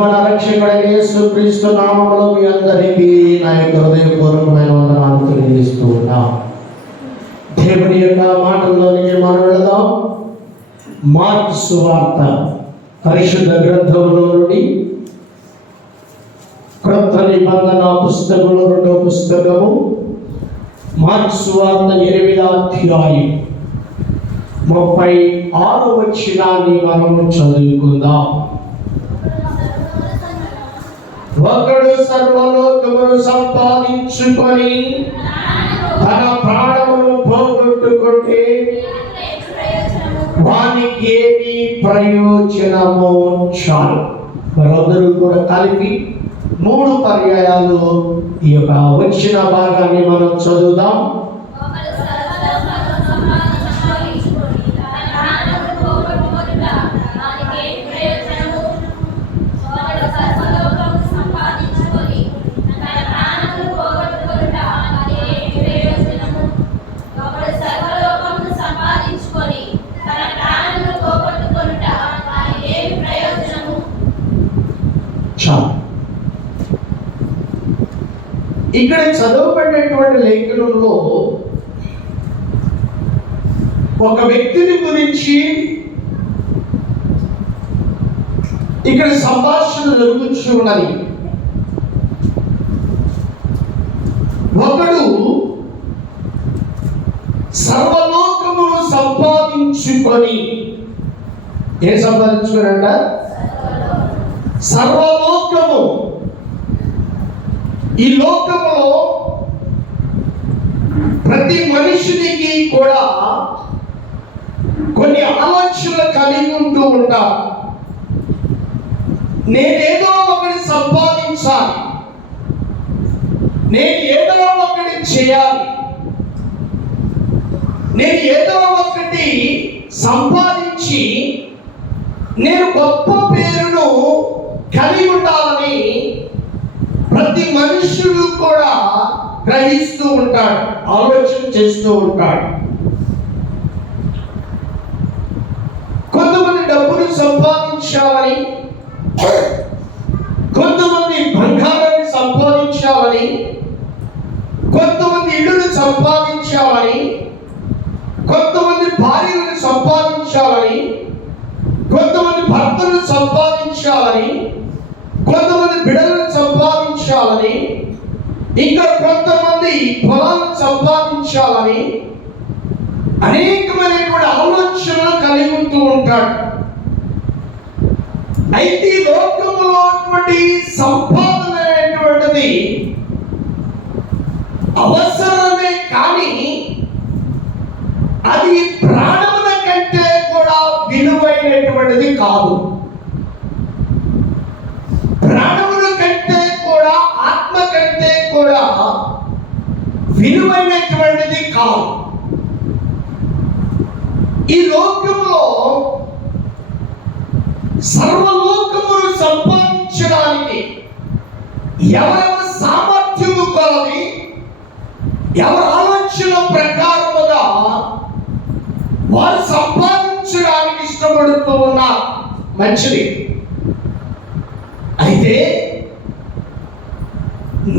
మన రక్షకుడైన యేసుక్రీస్తు నామములో మీ అందరికీ నా యొక్క హృదయపూర్వకమైన వందనాలు తెలియజేస్తూ ఉన్నాం. దేవుని యొక్క మాటల్లోనికి మనం వెళదాం. మార్కు సువార్త పరిశుద్ధ గ్రంథంలో నుండి క్రొత్త నిబంధన పుస్తకంలో 2వ పుస్తకము మార్కు సువార్త 8వ అధ్యాయం 36వ వచనాన్ని మనము చదువుకుందాం. ఒకడు సర్వలోకమును సంపాదించుకొని తన ప్రాణమును పోగొట్టుకుంటే వానికి ఏమి ప్రయోజనము? చాలు. మనందరూ కూడా కలిపి 3 పర్యాయాలు ఈ యొక్క వచ్చిన భాగాన్ని మనం చదువుదాం. ఇక్కడ చదవబడినటువంటి లేఖనంలో ఒక వ్యక్తిని గురించి ఇక్కడ సంభాషణ జరుగుతూ ఉన్నది. ఒకడు సర్వలోకమును సంపాదించుకొని, ఏం సంపాదించుకోనంట? సర్వలోకము. ఈ లోకములో ప్రతి మనిషికి కూడా కొన్ని ఆలోచనలు కలిగి ఉంటూ ఉంటారు. నేనేదో ఒకటి సంపాదించాలి, నేను ఏదో ఒకటి చేయాలి, నేను ఏదో ఒకటి సంపాదించి నేను గొప్ప పేరును కలిగి ఉండాలని ప్రతి మనుషుడు కూడా గ్రహిస్తూ ఉంటాడు, ఆలోచన చేస్తూ ఉంటాడు. కొంతమంది డబ్బులు సంపాదించాలని, కొంతమంది బంగారాన్ని సంపాదించాలని, కొంతమంది ఇల్లును సంపాదించాలని, కొంతమంది భార్యలను సంపాదించాలని, కొంతమంది భర్తను సంపాదించాలని, కొంతమంది బిడ్డలను సంపాదించాలని, ఇంకా కొంతమంది పొలాలను సంపాదించాలని అనేకమైనటువంటి ఆలోచనలు కలిగి ఉంటూ ఉంటాడు. అయితే ఈ లోకంలో సంపాదన అనేటువంటిది అవసరమే, కానీ అది ప్రాణముల కంటే కూడా విలువైనటువంటిది కాదు. ప్రాణముల కంటే కూడా, ఆత్మ కంటే కూడా విలువైనటువంటిది కాదు. ఈ లోకంలో సర్వలోకమును సంపాదించడానికి ఎవరెవరి సామర్థ్యము కొలది, ఎవరి ఆలోచన ప్రకారముగా వారు సంపాదించడానికి ఇష్టపడుతూ ఉన్నారు. మంచిది. అయితే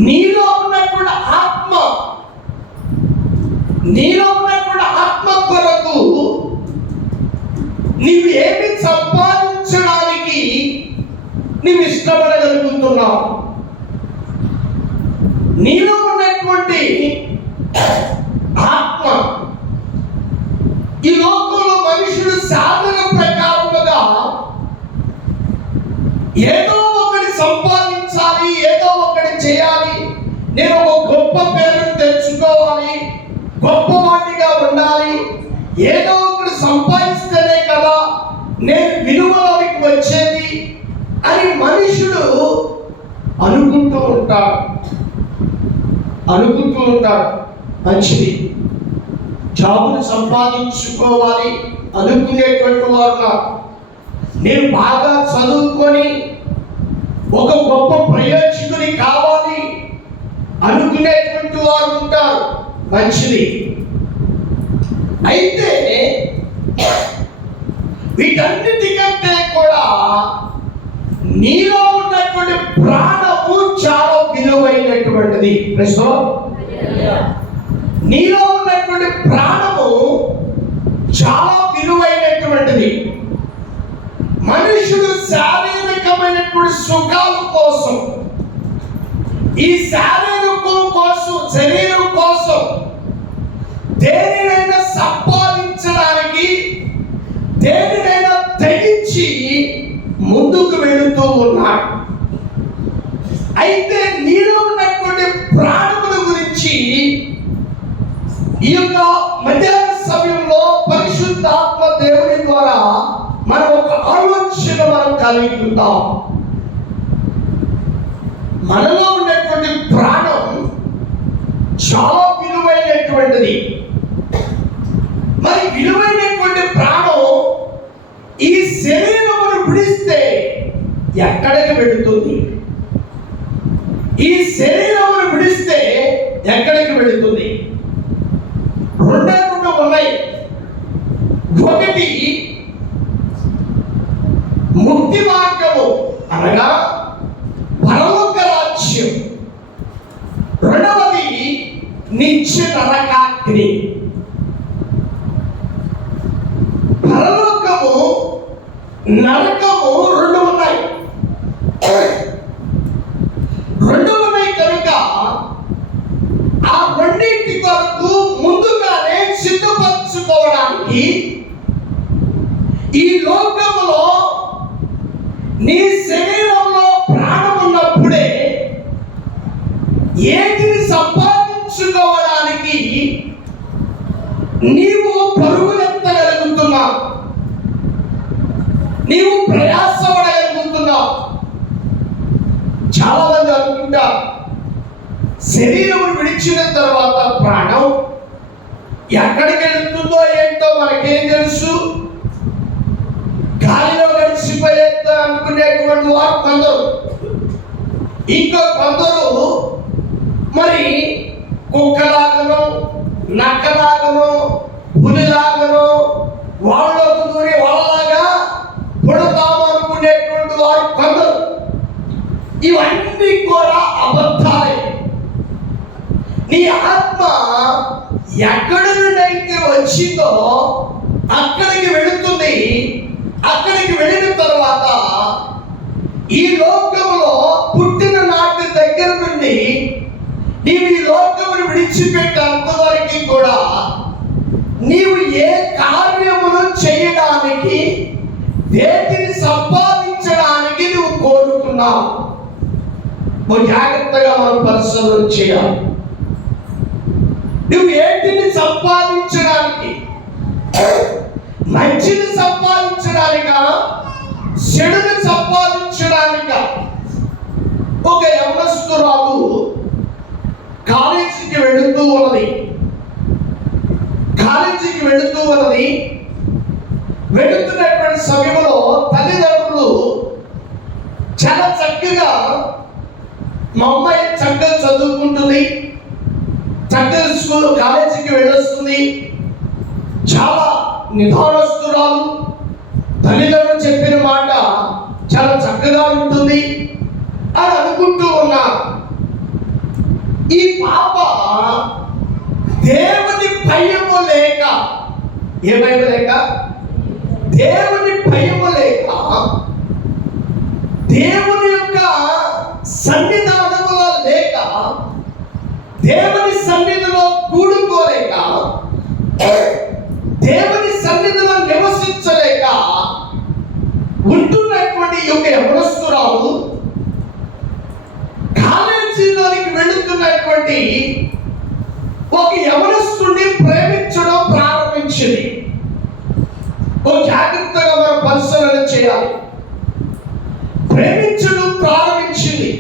నీలో ఉన్నటువంటి ఆత్మ, నీలో ఉన్నటువంటి ఆత్మ కొరకు నీవు ఏమి సంపాదించడానికి నీవు ఇష్టపడగలుగుతున్నావు? నీలో ఉన్నటువంటి ఆత్మ ఈ లోకంలో మనుషుడు సాధన ప్రకారముగా ఏదో ఒకటి సంపాదించాలి, ఏదో ఒకటి చేయాలి, నేను ఒక గొప్ప పేరును తెచ్చుకోవాలి, గొప్పవాటిగా ఉండాలి, ఏదో ఒకటి సంపాదిస్తేనే కదా నేను విలువలోకి వచ్చేది అని మనుషుడు అనుకుంటూ ఉంటాడు. మంచిది. జాబును సంపాదించుకోవాలి అనుకునేటువంటి వారు, నేను బాగా చదువుకొని ఒక గొప్ప ప్రయోజకుని కావాలి అనుకునేటువంటి వారు ఉంటారు. మంచిది. అయితే వీటన్నిటికంటే కూడా నీలో ఉన్న ఉన్నటువంటి ప్రాణము చాలా విలువైనటువంటిది. నీలో ఉన్నటువంటి ప్రాణము చాలా విలువైనటువంటిది. మనుషుడు శారీరకమైనటువంటి సుఖాల కోసం, ఈ శరీరం కోసం దేనినైనా సంపాదించడానికి దేనినైనా తెగించి ముందుకు వెళుతూ ఉన్నాడు. అయితే నీలో ఉన్నటువంటి ప్రాణముల గురించి ఈ యొక్క మధ్యాహ్న సమయంలో పరిశుద్ధాత్మ దేవుని ద్వారా మనం ఒక ఆలోచన కలిగి ఉంటాం. మనలో ఉన్నటువంటి ప్రాణం చాలా విలువైనటువంటిది. మరి విలువైనటువంటి ప్రాణం ఈ శరీరమును విడిస్తే ఎక్కడికి వెళుతుంది? ఈ శరీరమును విడిస్తే ఎక్కడికి వెళుతుంది? రెండే ఉన్నాయి. ఒకటి ముక్తి మార్గము అనగా పరలోక రాజ్యం. రెండవది నిత్య నరకాగ్ని. పరలోకము నరకము రెండు ఉన్నాయి కనుక ఆ రెండింటి కొరకు ముందుగానే సిద్ధపరచుకోవడానికి ఈ లోకములో నీ శరీరంలో ప్రాణం ఉన్నప్పుడే ఏటిని సంపాదించుకోవడానికి నీవు పరుగులెత్తగలుగుతున్నావు, నీవు ప్రయాసపడగలుగుతున్నావు. చాలా మంది అనుకుంటారు శరీరం విడిచిన తర్వాత ప్రాణం ఎక్కడికి వెళుతుందో ఏంటో మనకేం తెలుసు, గాలిలో గడిచిపోయేద్దా అనుకునేటువంటి వారు కొందరు. ఇంకా కొందరు మరి కుక్కలాగనో నక్కలాగనో పులిలాగనో వాళ్ళకు దూరి వాళ్ళలాగా పుడతాము అనుకునేటువంటి వారు కొందరు. ఇవన్నీ కూడా అబద్ధాలే. నీ ఆత్మ ఎక్కడి నుండి అయితే వచ్చిందో అక్కడికి వెళుతుంది. అక్కడికి వెళ్ళిన తర్వాత ఈ లోకంలో పుట్టిన నాటి దగ్గర నుండి నీవు ఈ లోకమును విడిచిపెట్టేంత వరకు కూడా నీవు ఏ కార్యమును చేయడానికి, వేటిని సంపాదించడానికి నువ్వు కోరుకున్నావు జాగ్రత్తగా మనం పరిశీలన చేయాలి. నువ్వు ఏంటిని సంపాదించడానికి, మంచిని సంపాదించడానికా, చెడుని సంపాదించడానికా? ఒక యవనస్తురాలు కాలేజీకి వెళుతూ ఉన్నది. వెళుతున్నటువంటి సమయంలో తల్లిదండ్రులు చాలా చక్కగా, మా అమ్మాయి చక్కగా చదువుకుంటుంది, చక్కగా కాలేజీకి వెళ్ళొస్తుంది, చాలా నిదానస్తురాలు, తల్లిదండ్రులు చెప్పిన మాట చాలా చక్కగా ఉంటుంది అని అనుకుంటూ ఉన్నా. ఈ పాప దేవుని భయము లేక, ఏ భయము లేక, దేవుని భయము లేక, దేవుని యొక్క సన్నిధానములో లేక, దేవుని సన్నిధిలో కూడుకోలేక, దేవుని సన్నిధిలో నివసించలేక ఉంటున్నటువంటి యొక్క యవనస్తురాలు కాలేజీలోనికి వెళుతున్నటువంటి ఒక యవనస్తుడిని ప్రేమించడం ప్రారంభించింది. ఓ జాగ్రత్తగా మనం పరిశీలన చేయాలి. ప్రేమించడం ప్రారంభించింది.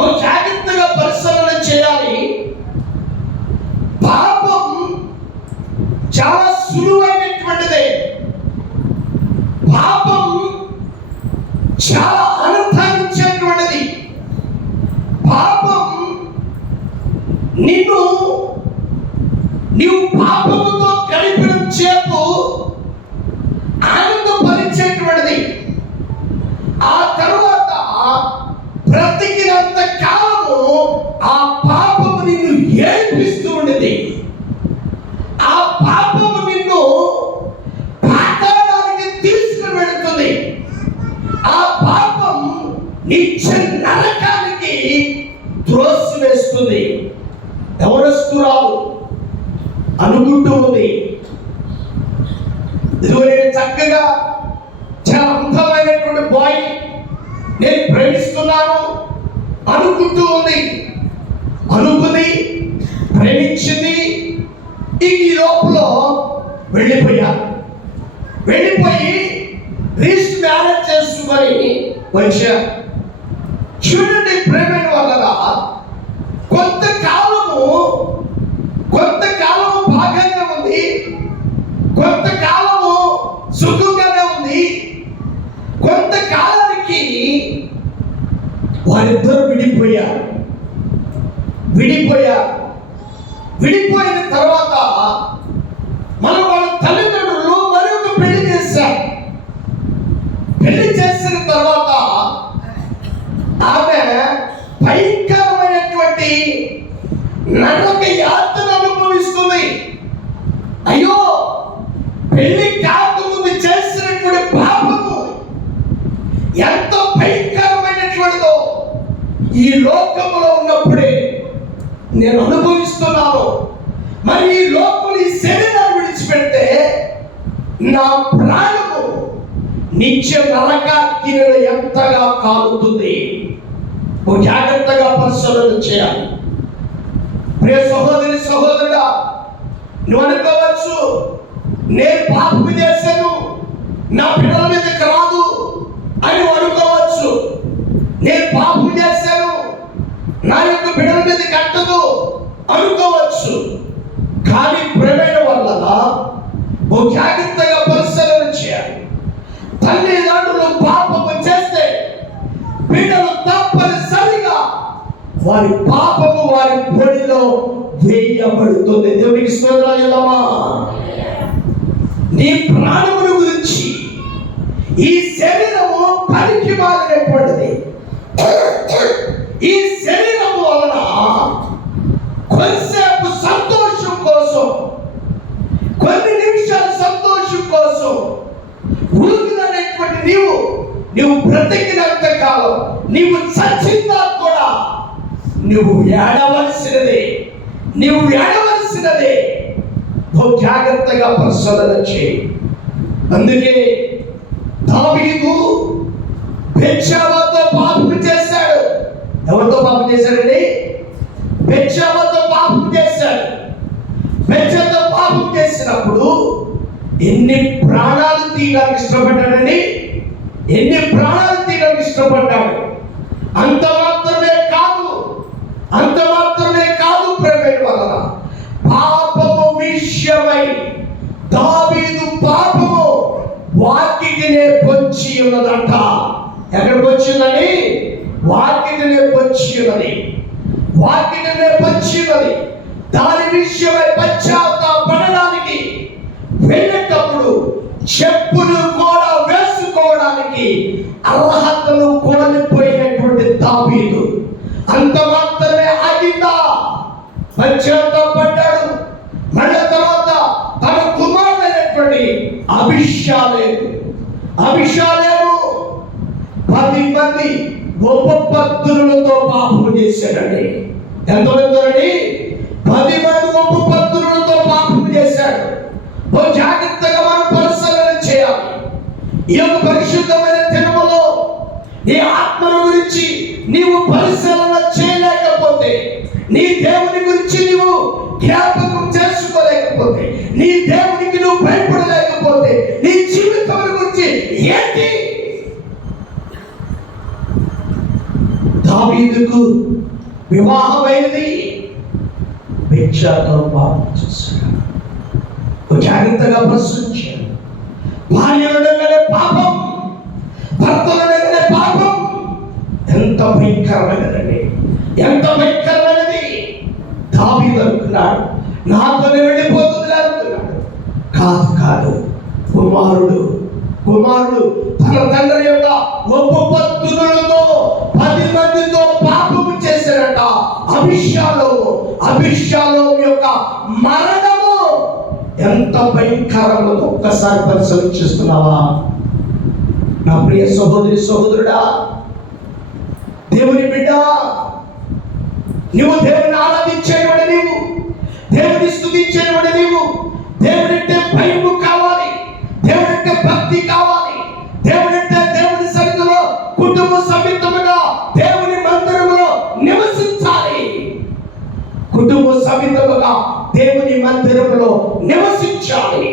ఓ జాగ్రత్తగా పరిశీలన చేయాలి. పాపం చాలా సులువైనటువంటిదే. పాపం చాలా ఆనందించేటువంటిది. పాపం నీవు పాపముతో గడిపిన చేపు ఆనందపరిచేటువంటిది. ఆ తరువాత నిత్య నరకానికి త్రోసివేస్తుంది. యవనస్తురాలు అనుకుంటూ ఉంది, నేను చక్కగా చాలా అందమైనటువంటి బాయ్ నేను ప్రేమిస్తున్నాను అనుకుంటూ ఉంది. అనుకుంది, ప్రేమించింది. ఈ లోపల వెళ్ళిపోయి రిజిస్టర్ మ్యారేజ్ చేసుకుని వచ్చా. చూడండి ప్రేమైన వల్ల కొంతకాలము బాగానే ఉంది, కొంతకాలము సుఖంగానే ఉంది. కొంతకాలానికి వారిద్దరు విడిపోయిన తర్వాత వాళ్ళ తల్లిదండ్రులు మరి ఒక పెళ్లి చేశారు. పెళ్లి చేసిన తర్వాత ఆమె భయంకరమైనటువంటి నరక యాతన అనుభవిస్తుంది. అయ్యో, పెళ్లి కాకముందు చేసినటువంటి పాపము ఎంత భయంకరమైనటువంటిదో ఈ లోకంలో ఉన్నప్పుడే నేను అనుభవిస్తున్నాను. మరి ఈ లోకం ఈ శరీరాన్ని విడిచిపెడితే నా ప్రాణము నిత్య నరకాగ్నిలో ఎంతగా కాలుతుంది. జాగ్రత్తగా పరిశోధన చేయాలి. ప్రియ సహోదరి సహోదరుడా, నువ్వు అనుకోవచ్చు, నేను పాపం చేశాను, నా పిల్లల మీదకి రాదు అని అనుకోవచ్చు. నేను పాపం చేశాను, నా యొక్క బిడ్డల మీద కట్టదు అనుకోవచ్చు. కానీ ప్రేమైన వల్ల జాగ్రత్తగా పరిశీలన చేయాలి. తల్లిదండ్రులు పాపము చేస్తే బిడ్డలు తప్పనిసరిగా వారి పాపము వారి పొడిలో వేయబడుతుంది. దేవునికి స్తోత్రాలు. నీ ప్రాణముల గురించి ఈ శరీరము పనికి మారినటువంటిది. ఈ శరీరము వలన కొంతసేపు సంతోషం కోసం, కొన్ని నిమిషాల సంతోషం కోసం ఊరినటువంటి నీవు బ్రతికినంత కాలం, నీవు చచ్చిందా కూడా నువ్వు ఏడవలసినదే. జాగ్రత్తగా పరిశోధన చేయి. అందుకే దావీదు బెత్షెబాతో పాపం చేశాడు. ఎవరితో పాపం చేశాడండి? బెత్షెబాతో పాపం చేశాడు. బెత్షెబాతో పాపం చేసినప్పుడు ఎన్ని ప్రాణాలు తీయడానికి ఇష్టపడ్డాడండి? అంత మాత్రమే కాదు ప్రేమైన వలన పాపము విషయమై దావీదు పాపము వాకిటినే పొంచి ఉన్నదంట. ఎక్కడికి వచ్చిందని? వాకిటినే పొంచి ఉన్నది. దాని విషయమై పశ్చాత్తాపడడానికి వెళ్ళేటప్పుడు చెప్పులు కూడా వేసుకోవడానికి అర్హతలు కోల్పోయినటువంటి దావీదు అంత మాత్రమే ఆగిందా? పశ్చాత్తాపడ్డాడు. మళ్ళీ తర్వాత తన కుమారుడైనటువంటి అబీషాలోము 10 మంది ఉపపత్నులతో పాపం చేశాడండి. ఎంతమంది? 10 మంది ఉపపత్నులతో పాపం చేశాడు. జాగ్రత్తగా మనం పరిశీలన చేయాలి. ఈ యొక్క పరిశుద్ధమైన దినములో నీ ఆత్మల గురించి నీవు పరిశీలన చేయలేకపోతే, నీ దేవుని గురించి నీవు జ్ఞాపకం చేసుకోలేకపోతే, నీ దేవునికి నువ్వు భయపడలేకపోతే, నీ జీవితం గురించి ఏంటి? దావీదుకు వివాహమైనది భిక్షతో పాపం చేశాడు. జాగ్రత్తగా ప్రశ్నించాడు. భార్యలుడగానే పాపం, భర్తలుడగానే పాపం. ఎంత భయంకరమైనది! దావీదు అనుకున్నాడు, నాతోనే వెళ్ళిపోతుంది అనుకున్నాడు. కాదు, కుమారుడు తన తండ్రి యొక్క ఉపపత్నులతో 10 మందితో పాపము చేశాడట. అబీషాలోము యొక్క మరణము ఎంత భయంకరమో ఒక్కసారి పరిశీలిస్తున్నావా? నా ప్రియ సహోదరి సహోదరుడా, దేవుని బిడ్డ, నువ్వు దేవుని ఆరాధించేవాడు, నీవు దేవుని స్తుతించేవాడు, నీవు దేవుడంటే భయము కావాలి, దేవుడంటే భక్తి కావాలి, దేవుడంటే దేవుని సన్నిధిలో కుటుంబ సమేతముగా దేవుని మందిరములో నివసించాలి. కుటుంబ సమేతముగా దేవుని మందిరములో నివసించాలి.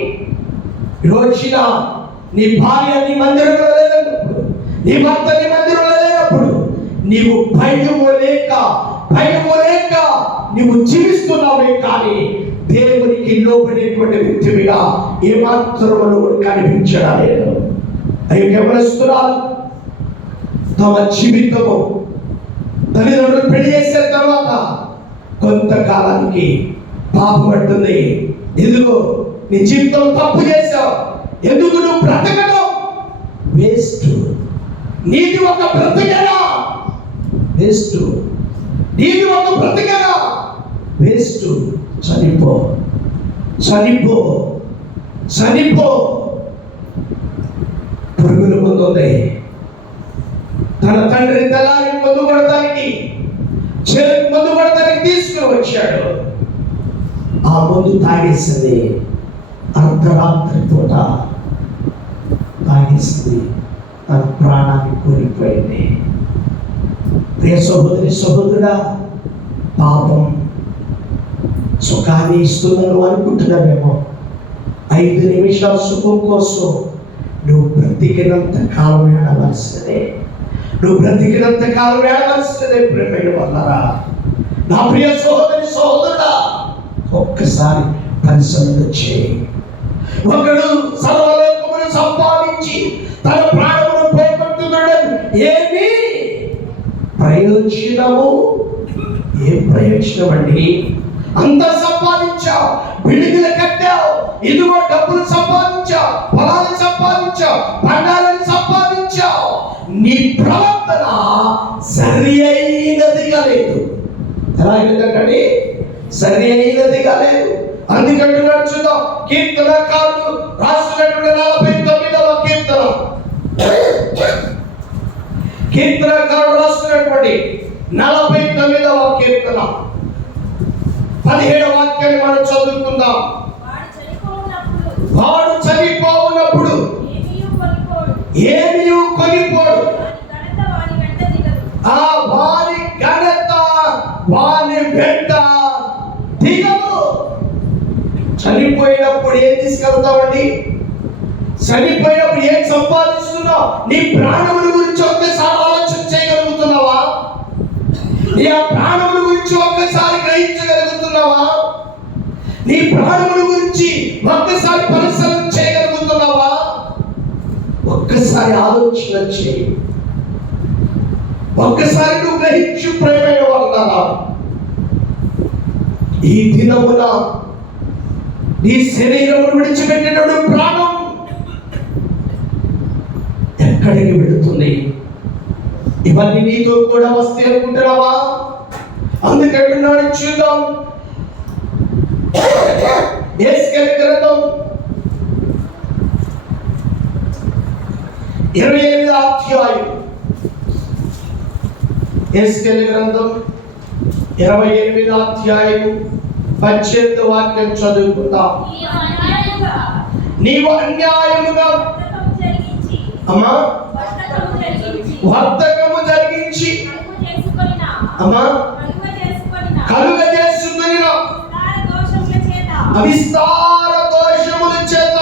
రోజున నీ భార్య నీ మందిరంలో లేనప్పుడు, నీ భర్త నీ మందిరంలో లేనప్పుడు నీవు భయము లేక నీవు జీవిస్తున్నావే కానీ దేవునికి లోబడేటువంటి వ్యక్తివిగా ఏమాత్రము కనిపించడం లేదు. అవి గమనిస్తున్నారు. తమ జీవితము తల్లిదండ్రులు పెళ్లి చేసిన తర్వాత కొంతకాలానికి పాపం అంటుంది, ఎందుకు నీ జీవితం తప్పు చేశావు, ఎందుకు నువ్వు బ్రతకడం వేస్ట్, నీది ఒక బ్రతకనా వేస్ట్, నీది ఒక బ్రతకనా వేస్ట్, చనిపో చనిపో చనిపో. పురుగుల ముందు ఉంది. తన తండ్రి తెల్లారి మందు పడటానికి, చెరుకు మందు పడటానికి తీసుకుని వచ్చాడు. ఆ మందు తాగేసింది. అర్ధరాత్రి పూట తాగేసింది. తన ప్రాణాన్ని కోల్పోయింది. ప్రియ సహోదరి సహోదరుడా, పాపం సుఖాన్ని ఇస్తుందని అనుకుంటున్నావేమో. 5 నిమిషాల సుఖం కోసం నువ్వు బ్రతికినంత కాలం ఏడవలసినదే, నువ్వు బ్రతికినంత కాలం ఏడవలసినదే. ప్రేమైన వల్లరా, నా ప్రియ సహోదరి సహోదరుడా, ఒక్కసారి పరిశీలన చేయి. ఒకడు సర్వలోకమును సంపాదించి తన ప్రాణమును పోగొట్టున్నాడు, ఏమి ప్రయోజనము? ఏం ప్రయోజనం అండి? అంత సంపాదించావు, బిల్డింగులు కట్టావు, ఇదిగో డబ్బులు సంపాదించావు, పొలాలు సంపాదించావు, బంగారాన్ని సంపాదించావు, నీ ప్రవర్తన సరి అయినదిగా లేదు. ఎలాగండి? సరి అయినదిగా లేదు. అందుకంటే చూద్దాం, కీర్తనకారుడు రాసినటువంటి 49వ కీర్తన, కీర్తనకారుడు రాసినటువంటి 49వ కీర్తన 17వ వాక్యాన్ని మనం చదువుకుందాం. వాడు చనిపోవునప్పుడు ఏమీ కొనిపోడు, ఆ వారి ఘనత వారి వెంట దిగదు. చనిపోయినప్పుడు ఏం తీసుకెళ్తామండి? చనిపోయినప్పుడు ఏం సంపాదిస్తున్నావు? నీ ప్రాణముల గురించి ఒక్కసారి ఆలోచన చేయగలుగుతున్నావా? నీ ఆ ప్రాణముల గురించి ఒక్కసారి గ్రహించగలుగుతున్నావా? నీ ప్రాణముల గురించి ఒక్కసారి పరిశీలన చేయగలుగుతున్నావా? ఒక్కసారి ఆలోచన చేయి. ఒక్కసారి నువ్వు గ్రహించు. ప్రేమైన వాళ్ళారా, ఈ దినమున నీ శరీరమును విడిచిపెట్టినప్పుడు ప్రాణం ఎక్కడికి వెళుతుంది? ఇవన్నీ నీతో కూడా వస్తే అనుకుంటున్నావా? అందుకంటున్నాడు, చూద్దాం. యెహెజ్కేలు గ్రంథం 28వ అధ్యాయం, యెహెజ్కేలు గ్రంథం 28వ అధ్యాయం 18వ వాక్యం చదువుకుందాం. నీవు అన్యాయముగా అమ్మా వర్తకము జరిగించి అమ్మా కలుగ చేసుకుని అవిస్తార దోషముల చేత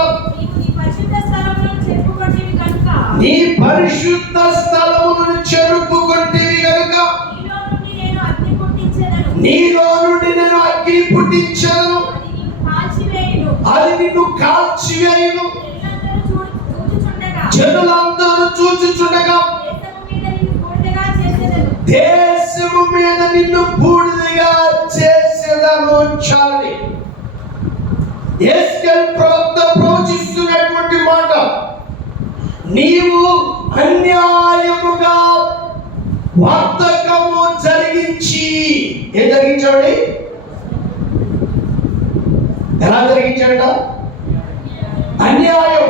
నీ పరిశుద్ధ స్థలములను చెరుపుకొంటివి గనుక నీలో నుండి నేను అగ్ని పుట్టించాను, అది నిన్ను కాల్చివేయును. జనులందరూ చూచుచుండగా దేశము మీద నిన్ను బూడిదగా చేసేదను. చాలి. యెహెజ్కేలు ప్రవక్త ప్రవచిస్తున్నటువంటి మాట, నీవు అన్యాయముగా వర్తకము జరిగించి, ఏం జరిగించాడు? ఎలా జరిగించాడ? అన్యాయం.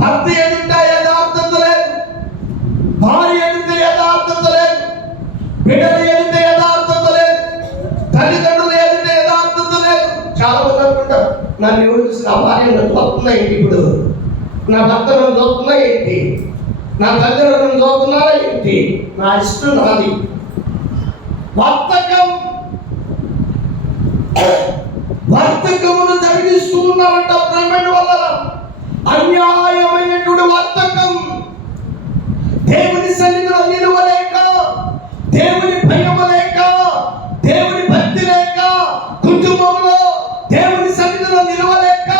భర్త ఎదుట యథార్థత లేదు, భార్య ఎదుట యథార్థత బిడ్డలు ఎదుట యథార్థత లేదు, తల్లిదండ్రులు ఎదుట యథార్థత లేదు. చాలా మంది అనుకుంటారు, నన్ను ఎవరు చూసి నా భార్య నన్ను చూస్తున్నా ఏంటి, ఇప్పుడు నా భర్త నన్ను చూస్తున్నా ఏంటి, నా తల్లిదండ్రులు నన్ను చూస్తున్నారా ఏంటి, నా ఇష్టం నాది. వర్తకమును జరిగిస్తూ ఉన్నారంట ప్రేమైన వల్ల. అన్యాయమైనటువంటి వర్తకం, దేవుని సన్నిధిలో నిలువలేక, దేవుని భయము లేక, దేవుని భక్తి లేక, కుటుంబంలో దేవుని సన్నిధిలో నిలువలేక,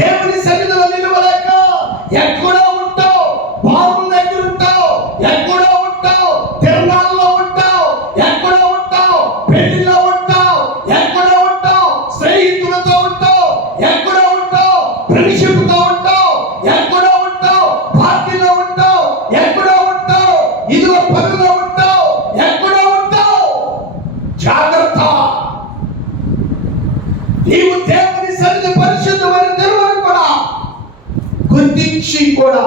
దేవుని సన్నిధిలో నిలువలేక ఎక్కడో ఉంటావు, బాబుల దగ్గర ఉంటావు, ఎక్కడో ఉంటావు, తిరణాల్లో ఉంటావు, ఎక్కడో ఉంటావు, పెళ్లిలో ఉంటావు, ఎక్కడో ఉంటావు, స్నేహితులతో ఉంటావు, ఎక్కడో ఉంటావు, ఫ్రెండ్షిప్తో ఉంటావు, ఎక్కడో ఉంటావు, పార్టీలో ఉంటావు, ఎక్కడో ఉంటావు, ఇదిగో పనుల్లో ఉంటావు, ఎక్కడో ఉంటావు. జాగ్రత్త, నీవు దేవుని సన్నిధి పరిశుద్ధమైన దేవుని కూడా గుర్తించి కూడా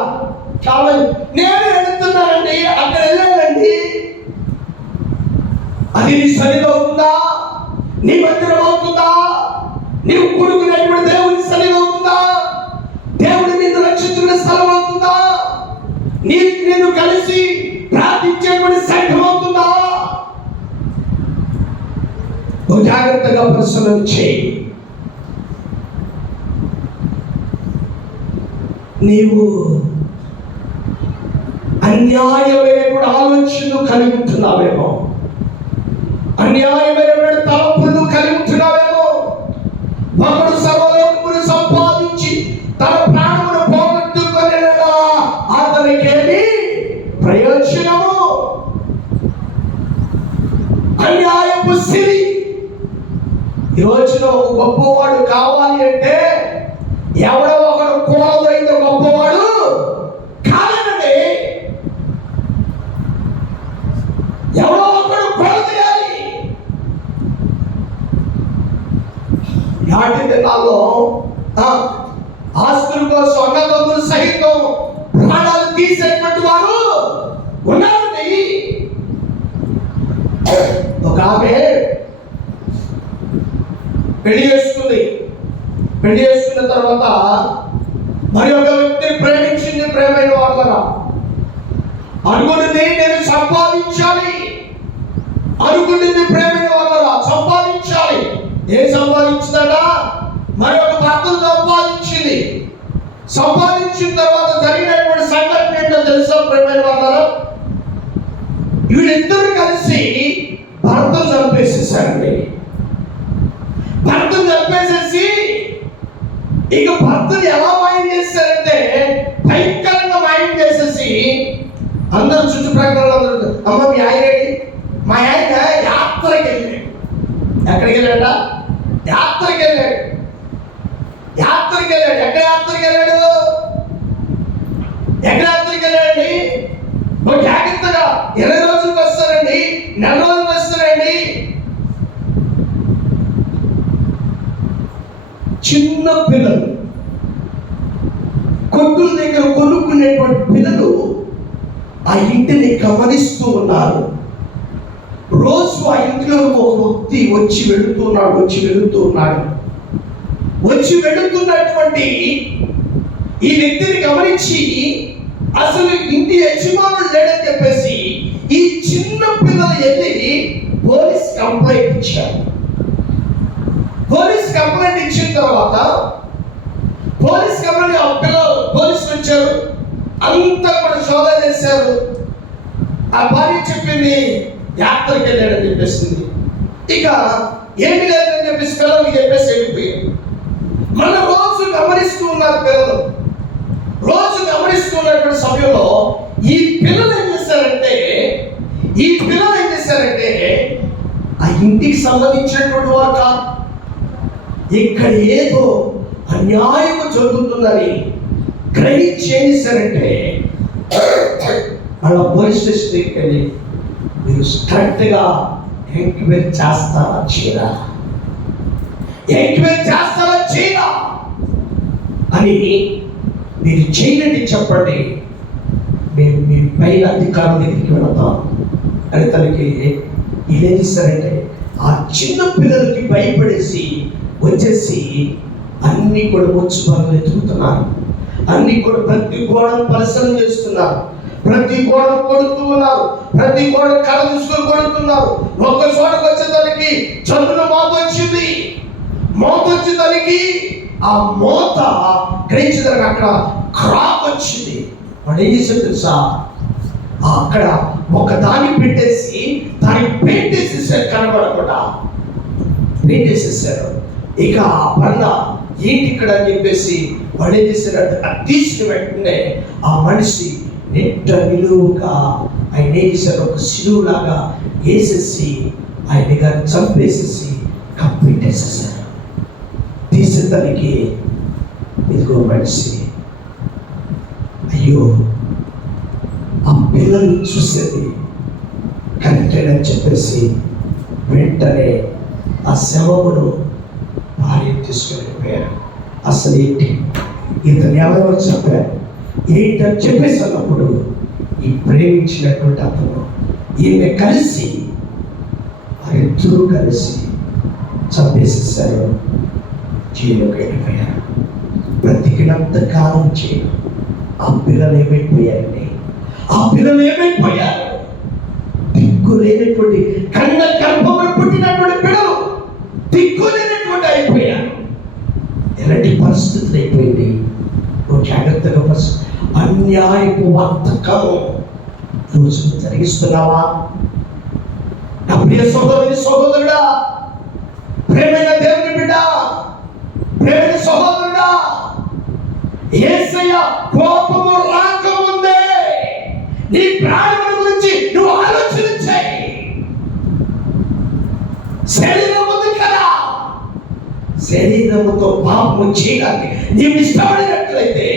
చాలా నేను వెళుతున్నానండి, అక్కడ వెళ్ళానండి, అది నీ సన్నిధి అవుతుందా, నీ మందిరం అవుతుందా, నీవు కూడుకునేటువంటి దేవుని సన్నిధి అవుతుందా, దేవుని నిన్ను రక్షించుకునే స్థలం అవుతుందా, నేను కలిసి ప్రార్థించేటువంటి సంఘం అవుతుందా? నువ్వు జాగ్రత్తగా పరిశీలన చేయి. నీవు అన్యాయమైనటువంటి ఆలోచనలు కలిగి ఉంటున్నావేమో, అన్యాయమైనటువంటి తలపులు కలిగి ఉంటున్నావేమో. ఒకడు సర్వలోకమును సంపాదించి తన ప్రాణమును పోగొట్టుకొనేలా అతనికేమి ప్రయోజనము? అన్యాయపు సిరి. ఈ రోజున ఒక గొప్పవాడు కావాలి అంటే ఎవడో ఒకడు కూలదైన గొప్పవాడు కాదండి, ఎవడో ఒకడు కూలదేయాలి. నాటి దినాల్లో ఆస్తుల కోసం అన్నదమ్ములు సహితం ప్రాణాలు తీసేటువంటి వారు ఉన్నారండి. ఒక ఆమె పెళ్లి చేసుకుంది. పెళ్లి చేసుకున్న తర్వాత మరి ఒక వ్యక్తిని ప్రేమించింది. ప్రేమైన వాళ్ళ అనుకున్నది నేను సంపాదించాలి, అనుకున్నది ప్రేమైన వాళ్ళ సంపాదించాలి. ఏం సంపాదించిందట? మరి ఒక భర్తను సంపాదించింది. సంపాదించిన తర్వాత జరిగినటువంటి సంఘటన ఏంటో తెలుసా ప్రేమైన వాళ్ళ? వీళ్ళిద్దరు కలిసి భర్తను చంపేసేసారండి. భర్తను చంపేసేసి ఇక భర్తను ఎలా మాయం చేశారంటే భయంకరంగా మాయం చేసేసి అందరూ చుట్టుప్రక్కల అమ్మ మీ ఆయన ఏంటి? మా ఆయన యాత్రకి వెళ్ళాడు. ఎక్కడికి వెళ్ళాడ? యాత్రకి వెళ్ళాడు. యాత్రకి వెళ్ళాడు. ఎక్కడ యాత్రకి వెళ్ళాడు? ఎక్కడ యాత్రకి వెళ్ళాడండి? నువ్వు జాగ్రత్తగా 20 రోజులకు వస్తారండి, 4 రోజులకు వస్తారండి. చిన్న పిల్లలు, కొట్టుల దగ్గర కొనుక్కునేటువంటి పిల్లలు ఆ ఇంటిని గమనిస్తూ ఉన్నారు. రోజు ఆ ఇంట్లో ఒక వ్యక్తి వచ్చి వెళుతున్నటువంటి ఈ వ్యక్తిని గమనించి అసలు ఇంటి యజమానులు లేడని చెప్పేసి ఈ చిన్న పిల్లలు వెళ్ళి పోలీస్ కంప్లైంట్ ఇచ్చారు. పోలీస్ కంప్లైంట్ ఇచ్చిన తర్వాత పోలీసులు వచ్చారు. అంతా కూడా శోధన చేశారు. ఆ భార్య చెప్పింది యాత్రకి వెళ్ళాడని చెప్పేసింది. ఇక ఏంటి లేదని చెప్పేసి పిల్లలకి చెప్పేసి వెళ్ళిపోయారు. మన రోజు గమనిస్తూ ఉన్నారు పిల్లలు. రోజు గమనిస్తున్నటువంటి సమయంలో ఈ పిల్లలు ఏం చేశారంటే ఆ ఇంటికి సంబంధించినటువంటి వారు కాదు, ఇక్కడ ఏదో అన్యాయం జరుగుతుందని గ్రహించి ఏం చేశారంటే వాళ్ళ పోలీస్ స్టేషన్ దగ్గరికి వెళ్ళి మీరు స్ట్రిక్ట్గా ఎంక్వైరీ చేస్తారా చేయరా అని మీరు చేయండి చెప్పండి, మేము మీ పైన అధికారుల దగ్గరికి వెళతాం, అని తనకి ఏం చేస్తారంటే ఆ చిన్న పిల్లలకి భయపడేసి వచ్చేసి అన్ని కూడా వచ్చి పనులు ఎత్తుకుతున్నారు. అన్ని కూడా ప్రతి గోడను పరిశ్రమ చేస్తున్నారు, ప్రతి గోడ కొడుతూ ఉన్నారు, ప్రతి గోడ కళ తీసుకొని కొడుతున్నారు. ఒక్క చోటకు వచ్చేదానికి చదువున మోత వచ్చింది. మోత వచ్చేదానికి ఆ మోత గ్రహించేదానికి అక్కడ క్రాక్ వచ్చింది. వాడు ఏం చేశాడు తెలుసా? అక్కడ ఒక దాన్ని పెట్టేసి దానికి పెయింట్ వేసేసాడు, కనబడకుండా పెయింట్ వేసేసాడు. ఇక ఆ పన్న ఏంటి ఇక్కడ అని చెప్పేసి వాడు ఏం చేశాడంటే అది తీసిన వెంటనే ఆ మనిషి నిట్ట నిలువుగా ఆయన ఏం చేశాడు, ఒక శిలువులాగా వేసేసి ఆయన గారిని చంపేసేసి కప్పెట్టేసేసాడు. తీసేదానికి ఇదిగో మనిషి అయ్యో ఆ పిల్లలు చూసేది కరెక్టేనని చెప్పేసి వెంటనే ఆ శవమును భార్య తీసుకెళ్ళిపోయారు. అసలు ఏంటి ఇతను ఎవరెవరు చెప్పారు ఏంటని చెప్పేసి అన్నప్పుడు ఈ ప్రేమించినటువంటి అతను ఈమె కలిసి వారిద్దరూ కలిసి చంపేసేసారు, జైలుకి వెళ్ళిపోయారు. బ్రతికినంత కాలం చేయడం. ఆ పిల్లలు ఏమైపోయారండి? ఆ పిల్లలు ఏమైపోయారు? దిక్కు లేనటువంటి కన్న గర్భమును పుట్టినటువంటి పిల్లలు దిక్కు లేనటువంటి అయిపోయారు. ఎలాంటి పరిస్థితులు అయిపోయింది? నువ్వు జాగ్రత్తగా అన్యాయపు వర్తకము రోజు జరిగిస్తున్నావా? నా ప్రియ సహోదరి సహోదరుడా, ప్రేమైన దేవుని బిడ్డ, ప్రేమైన సహోదరుడా, యేసయ్య కోపము రాకముందే నీ ప్రాణముల గురించి నువ్వు ఆలోచన చేయి. శరీరం ఉంది కదా, శరీరముతో పాపము చేయడానికి నీవు ఇష్టపడినట్లయితే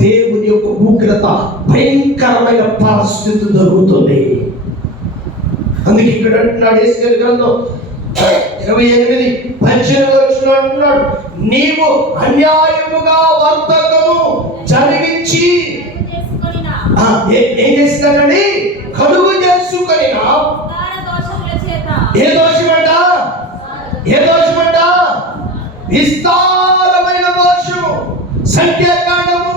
దేవుని యొక్క ఉగ్రత భయంకరమైన పరిస్థితి జరుగుతుంది. అందుకే ఇక్కడ అంటున్నాడు యేసుగారి గ్రంథం 28:18 అంటున్నాడు, నీవు అన్యాయముగా వర్తకము జరిగించి ఏం చేస్తానని కలుగు చేసుకొని ఏ దోషమంట? ఏ దోషమంట? విస్తారమైన దోషము. సంఖ్యాకాండము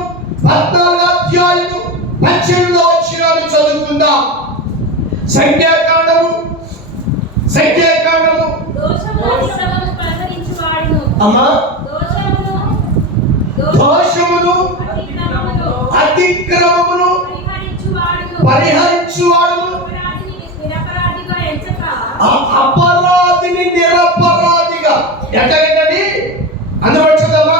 14:18 చదువుకుందాం. సంఖ్యాకాండము అమ్మా, దోషమును అతిక్రమమును పరిహరించువాడును అపరాధిని నిరపరాధిగా ఎక్కడండి అందుబడుతుందమ్మా?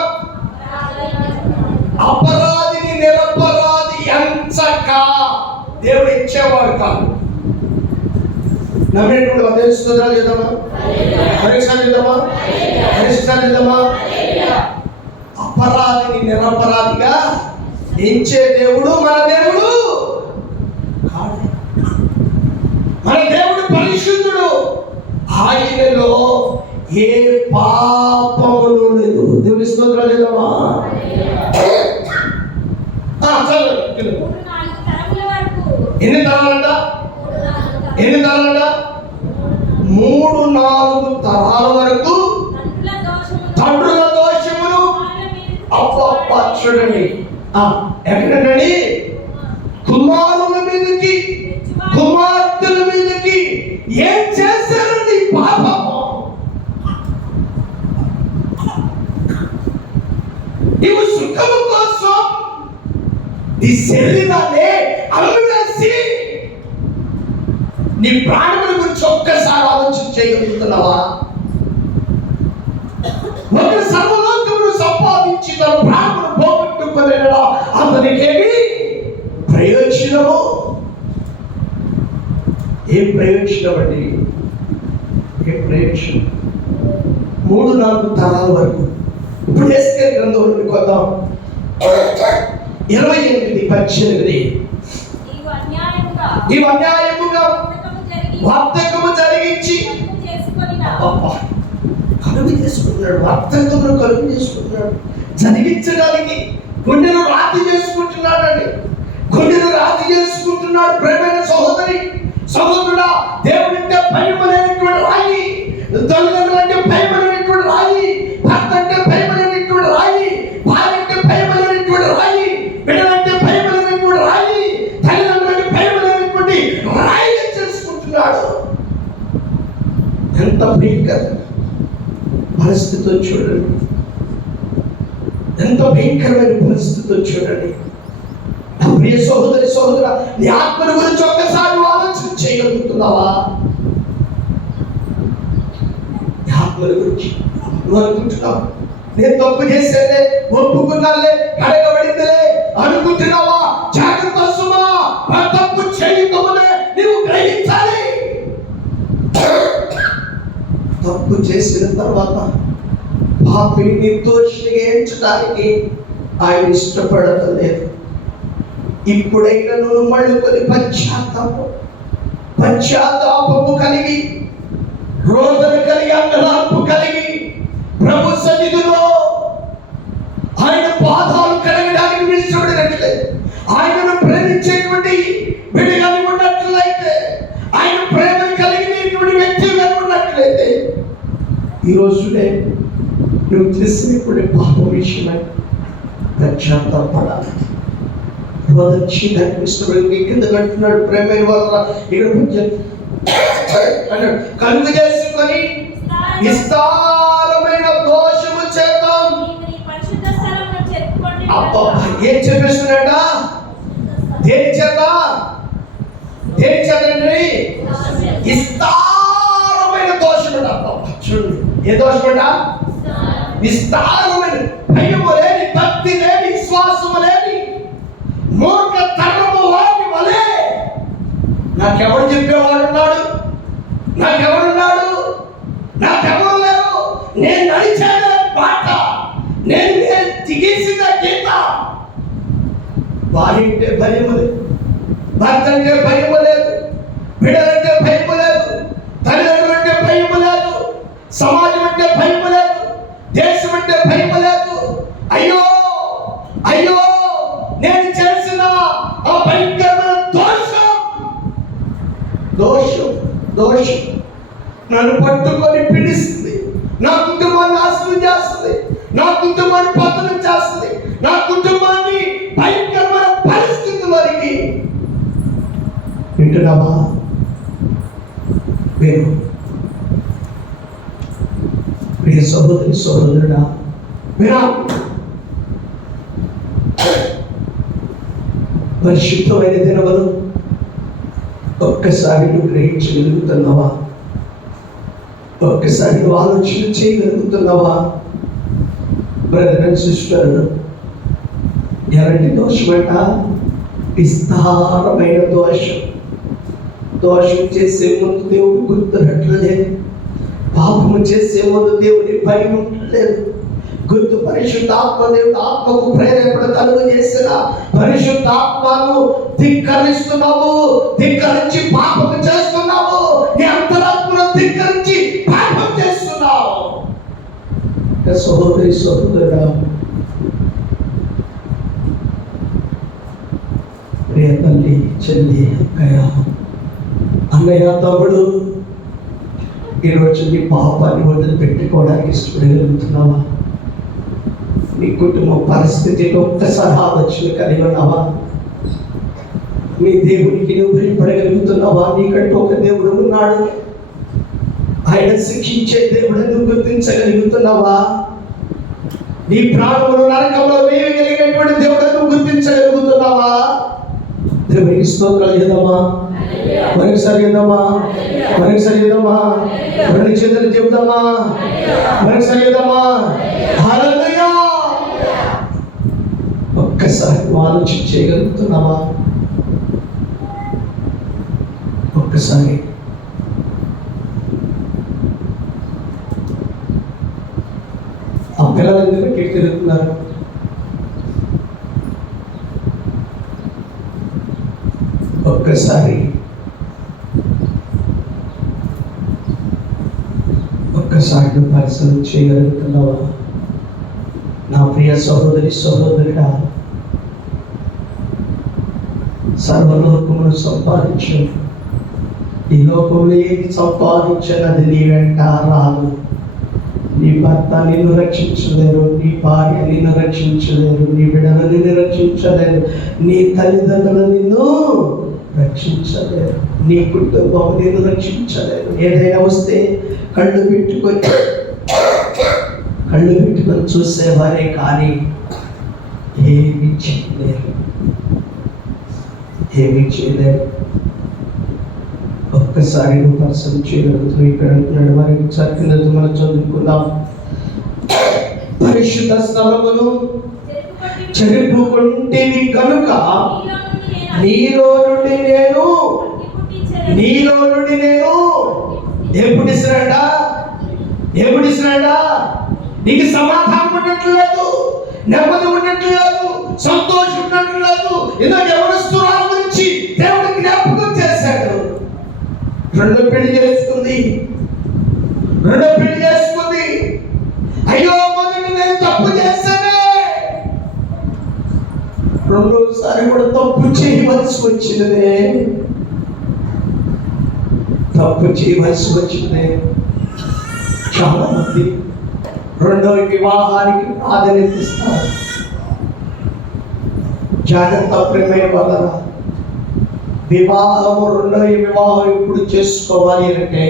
అపరాధిని నిరపరాధి ఎంచక దేవుడు ఇచ్చేవాడు కాదు. నమ్మేటువంటి తెలుస్తుందా లేదమ్మా? పరీక్షలు లేదమ్మా? పరీక్షలు లేదమ్మా? అపరాధిని నిరపరాధిగా ఎంచే దేవుడు మన దేవుడు కాదు. మన దేవుడు పరిశుద్ధుడు. ఆయనలో ఏ పాపములు లేదు. దేవుని స్తోత్రం లేదమ్మా? ఎన్ని తరాలంట? ఎన్ని తరాలంట? 3-4 తరాల వరకు తండ్రుల దోషములు. అప్ప చూడండి, ఎక్కడండి? కుమారుల మీదకి కుమార్తెల మీదకి ఏం చేశారండి? పాపము. నీవు సుఖము కోసం నీ శరీరాన్ని అమ్మివేసి నీ ప్రాణముల గురించి ఒక్కసారి ఆలోచన చేయగలుగుతున్నావా? ఒక సర్వలోకమును సంపాదించి తన ప్రాణమును పోగొట్టుకునేలా అతనికేమి ప్రయోజనము? ఏం ప్రయోజనం అండి? ఏం ప్రయోజనం? 3-4 తరాల వరకు. ఇప్పుడు యేసుగారి గ్రంథంలోకి వద్దాం. 28:18 నీవు అన్యాయముగా వర్తకము జరిగించి కలుగు చేసుకుంటున్నాడు. వర్తకమును కలుగు చేసుకుంటున్నాడు. జరిగించడానికి గుండెను రాతి చేసుకుంటున్నాడు అండి. గుండెను రాతి చేసుకుంటున్నాడు. ప్రేమైన సహోదరి సహోదరుడా, దేవుడంటే భయం లేనటువంటి రాయి, తల్లిదండ్రులు అంటే భయం లేనటువంటి రాయి, భర్త అంటే భయం లేనటువంటి రాయి, భార్య అంటే భయం లేనటువంటి రాయి, బిడ్డలంటే భయం లేనటువంటి రాయి, తల్లిదండ్రులు అంటే భయం లేనటువంటి రాయిగా చేసుకుంటున్నాడు. ఎంత భయంకర పరిస్థితితో చూడండి, ఎంత భయంకరమైన పరిస్థితితో చూడండి. నా ప్రియ సహోదరి సహోదరా, నీ ఆత్మల గురించి ఒక్కసారి ఆలోచన చేయగలుగుతున్నావా? నీ ఆత్మల గురించి నువ్వు అనుకుంటున్నావు, నేను తప్పు చేసేదే, ఒప్పుకున్నాలే, కడగబడిందిలే అనుకుంటున్నావా? జాగ్రత్త సుమా, తప్పు చేయకమునే నీవు గ్రహించాలి. తప్పు చేసిన తర్వాత పాపిని నిర్దోషిగా ఎంచడానికి ఆయన ఇష్టపడలేదు. ఇప్పుడైనా నువ్వు మళ్ళుకొని పశ్చాత్తాపము కలిగి, రోదన కలిగి, అంగలార్పు కలిగి ప్రభు సన్నిధిలో ఆయన పాదాలు కడగడానికి ఇష్టపడినట్లయితే, ఆయనను ప్రేమించేటువంటి బిడ్డగా ఉన్నట్లయితే, ఆయన ప్రేమ కలిగినటువంటి వ్యక్తిగా ఉన్నట్లయితే, ఈరోజునే నువ్వు చేసినప్పుడు పాపం విషయమై పశ్చాత్తాపడాలి. వచ్చి దానికి ఇష్టపడి కింద కట్టున్నాడు, ప్రేమైన వాళ్ళ ఇక్కడ కలుగు చేసుకొని విస్తారమైన దోషము చేద్దాం. ఏం చెప్పేస్తున్నాడ? దేని చేత? దేని చేతండి? విస్తారమైన దోషం. చూడండి, ఏ దోషం? విస్తారమైన, భయము లేని, భక్తి లేని, విశ్వాసము లేని మూర్ఖ తరము వారి వలే. నాకెవడు చెప్పేవాడున్నాడు? నాకెవడున్నాడు? నాకెవరు లేరు. నేను నడిచాను బాట, నేను దిగేసిన గీత. వారింటే భయము లేదు, భర్త అంటే భయము లేదు, బిడ్డలంటే భయము లేదు, తల్లిదండ్రులు అంటే భయము లేదు, సమాజం అంటే భయము లేదు, దేశం అంటే భయము లేదు. అయ్యో అయ్యో, నేను చేసిన ఆ భయంకరమైన దోషం నన్ను పట్టుకొని పీడిస్తుంది, నా కుటుంబాన్ని నాశనం చేస్తుంది, నా కుటుంబాన్ని పతనం చేస్తుంది, నా కుటుంబాన్ని భయంకరమైన పరిస్థితి వరకు. వింటున్నావా? నేను ప్రియ సహోదరి సహోదరుడా, వినా పరిశుద్ధమైన దినములు ఒక్కసారి నువ్వు గ్రహించగలుగుతున్నావా? ఒక్కసారి నువ్వు ఆలోచన చేయగలుగుతున్నావా? బ్రదర్ అండ్ సిస్టర్, ఎలాంటి దోషమంట? విస్తారమైన దోషం చేసే ముందు దేవుడు గుర్తునట్లేదు, పాపము చేసే ముందు దేవుని భయం ఉండలేదు. గుర్తు పరిశుద్ధాత్మ దేవుడు ఆత్మకు ప్రేరేపణ కలుగు చేసిన పరిశుద్ధాత్మను ధిక్కరిస్తున్నావు, ధిక్కరించి పాపం చేస్తున్నావు, నీ అంతరాత్మను ధిక్కరించి పాపం చేస్తున్నావు. సహోదరి సహోదరుడా, ప్రియ తల్లి, చెల్లి, అన్నయ్య, తమ్ముడు, ఈరోజు నీ పాపాన్ని వదిలిపెట్టుకోవడానికి ఇష్టపడగలుగుతున్నావా? నీ కుటుంబ పరిస్థితికి ఒక్కసారి ఆలోచన కలిగి ఉన్నావా? నీ దేవునికి నువ్వు భయపడగలుగుతున్నావా? నీకంటూ ఒక దేవుడు ఉన్నాడు, ఆయన శిక్షించే దేవుడు నువ్వు గుర్తించగలుగుతున్నావా? నీ ప్రాణములు నరకంలో వేయగలిగినటువంటి దేవుడు నువ్వు గుర్తించగలుగుతున్నావా? దేవునికి స్తోత్రాలు చేద్దామా? మరొకసారి చేద్దామా? రెండు చేతులు చెబుదామా? మరొకసారి చేద్దామా? హల్లెలూయా! ఒక్కసారి ఆలోచన చేయగలుగుతున్నావా? ఒక్కసారి ఆ పిల్లలు ఎందుకు కిటి తిరుగుతున్నారు? ఒక్కసారి నువ్వు పరిశీలన చేయగలుగుతున్నావా? నా ప్రియ సహోదరి సహోదరుడా, సర్వలోకమును సంపాదించు, ఈ లోకంలో ఏది సంపాదించినది నీ వెంట రాదు. నీ భర్త నిన్ను రక్షించలేరు, నీ భార్య నిన్ను రక్షించలేరు, నీ బిడ్డలు నిన్ను రక్షించలేరు, నీ తల్లిదండ్రులు నిన్ను రక్షించలేరు, నీ కుటుంబం నిన్ను రక్షించలేరు. ఏదైనా వస్తే కళ్ళు పెట్టుకొని చూసేవారే కానీ ఏమి చేయలేరు. ఒక్కసారి పర్సన్ చేయగలుగుతాం. ఇక్కడ అంటున్నాడు, మరి ఒకసారి కింద మనం చదువుకుందాం. పరిశుద్ధ స్థలమును చెరుపుకుంటేవి కనుక నీలో నుండి నేను ఏం పుట్టిస్తున్నాడా? నీకు సమాధానం ఉండట్లేదు, నెమ్మది ఉండట్లేదు, సంతోషం ఉండట్లేదు. ఇందాక యవనస్తురాల గురించి దేవుడు జ్ఞాపకం చేశాడు. రెండో పెళ్లి చేసుకుంది. అయ్యో మొదటి నేను తప్పు చేశానే, రెండోసారి కూడా తప్పు చేయవలసి వచ్చిందే. చాలా మంది రెండవ వివాహానికి ప్రాధాన్యతిస్తారు. జాగ్రత్త ప్రేమైన వల్ల రెండవ వివాహం ఎప్పుడు చేసుకోవాలి అంటే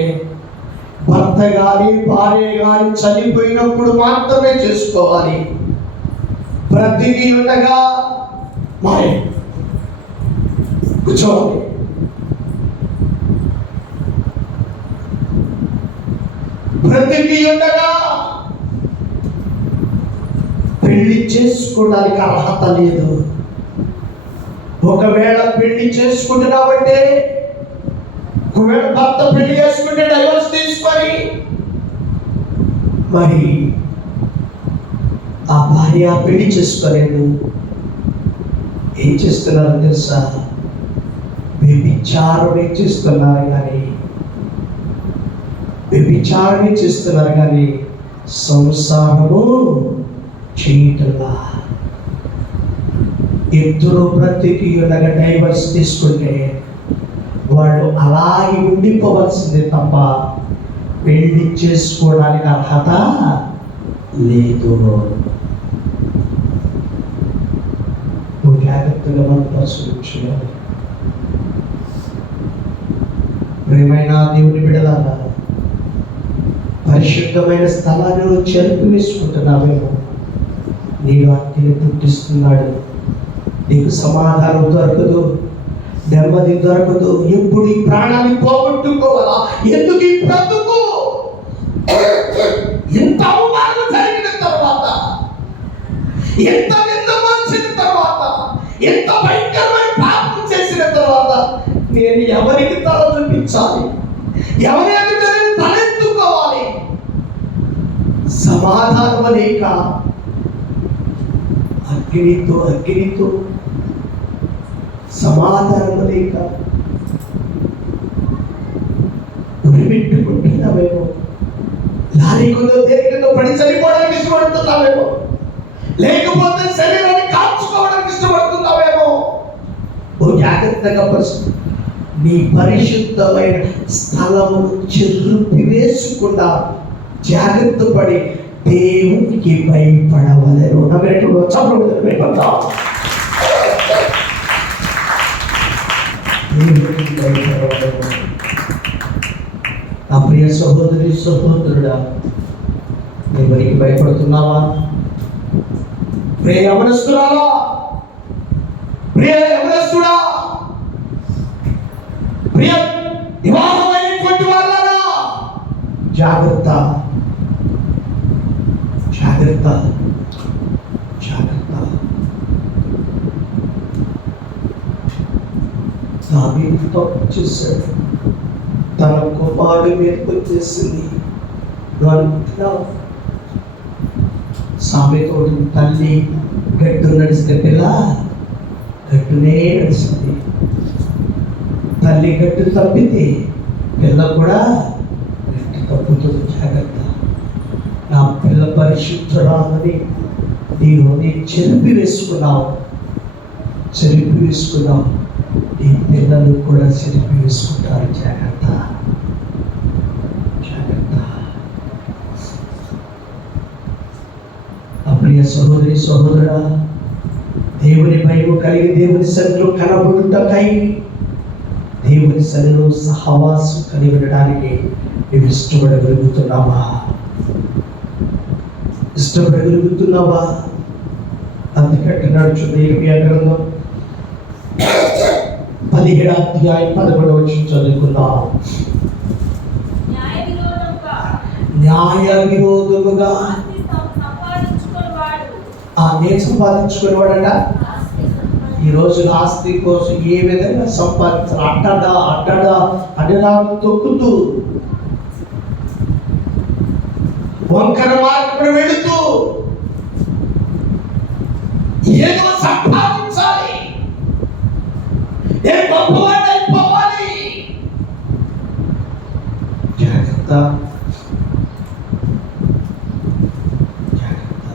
భర్త కానీ భార్య కానీ చనిపోయినప్పుడు మాత్రమే చేసుకోవాలి. బ్రతికి ఉండగా కూర్చోవాలి. బ్రతికి ఉండగా పెళ్లి చేసుకోవడానికి అర్హత లేదు. ఒకవేళ పెళ్లి చేసుకుంటున్నామంటే, ఒకవేళ భర్త పెళ్లి చేసుకుంటే డైవర్స్ తీసుకొని మరి ఆ భార్య పెళ్లి చేసుకోలేదు, ఏం చేస్తున్నారు తెలుసా? వ్యభిచారమే చేస్తున్నారు కానీ సంసారము చేయటంలా. ఇద్దరు బ్రతికి ఉండగా డైవర్స్ తీసుకుంటే వాళ్ళు అలాగే ఉండిపోవలసిందే తప్ప పెళ్లి చేసుకోవడానికి అర్హత లేదు. జాగ్రత్తగా మనం పరిశీలించాలి. ప్రియమైన దేవుని బిడ్డలారా, పరిశుద్ధమైన స్థలాన్ని చెరుపు వేసుకుంటున్నావేమో. నీలో అగ్ని పుట్టిస్తున్నాడు. నీకు సమాధానం దొరకదు, నెమ్మది దొరకదు. ఎప్పుడు ఈ ప్రాణాన్ని పోగొట్టుకోవాలా? ఎందుకు ఈ బ్రతుకు? ఎంత అవమానం జరిగిన తర్వాత, ఎంత నిందమర్చిన తర్వాత, ఎంత భయంకరమైన పాపం చేసిన తర్వాత నేను ఎవరికి తల చూపించాలి? ఎవరి ఎదుట నేను తలెత్తుకోవాలి? సమాధానం లేక అగ్నితో సమాధానం లేక ఉరిపెట్టుకుంటున్నావేమో. లారీకులో దేనికో పడి చనిపోవడానికి ఇష్టపడుతున్నావేమో, లేకపోతే శరీరాన్ని కాల్చుకోవడానికి ఇష్టపడుతున్నావేమో. ఓ జాగ్రత్తగా నీ పరిశుద్ధమైన స్థలమును చెరుపి వేసుకుండా జాగ్రత్త పడి దేవునికి భయపడవలేరు. నా ప్రియ సహోదరుడా, దేవునికి భయపడుతున్నావా? ప్రియ యవనస్తుడా, ప్రియ వివాహమైనటువంటి వాళ్ళరా, జాగ్రత్త. దావీదు తప్పు చేశాడు. తన కుమారుడి మీదకి వచ్చేసింది. సామెతోడు, తల్లి గట్టు నడిస్తే పిల్ల గట్టునే నడిచింది. తల్లి గట్టు తప్పితే పిల్ల కూడా గట్టు తప్పుతుంది. జాగ్రత్త. నా పిల్ల పరిశుద్ధురాలని నీవు చెరిపి వేసుకున్నావు. ఈ పిల్లలు కూడా సెల్ఫీ వేసుకుంటారు. జాగ్రత్త, జాగ్రత్త. ప్రియ సహోదరి సహోదరా, దేవుని భయము కలిగి దేవుని సన్నిధిలో కనబడుటకై, దేవుని సన్నిధిలో సహవాసం కలిగి ఉండడానికి నువ్వు ఇష్టపడగలుగుతున్నావా? ఇష్టపడగలుగుతున్నావా? అందుకంటే నడుచున్న ఇర్మియా గ్రంథం 17వ అధ్యాయం 11వ వచనం చదువుకున్నాం. న్యాయ విరోధముగా నేను సంపాదించుకునేవాడట. ఈరోజు ఆస్తి కోసం ఏ విధంగా సంపాదించాలి? అడ్డడా తొక్కుతూ, వంకర మార్గం వెళుతూ ఏదో సంపాదించాలి, నేను గొప్పవాడిని అయిపోవాలి. జాగ్రత్త, జాగ్రత్త.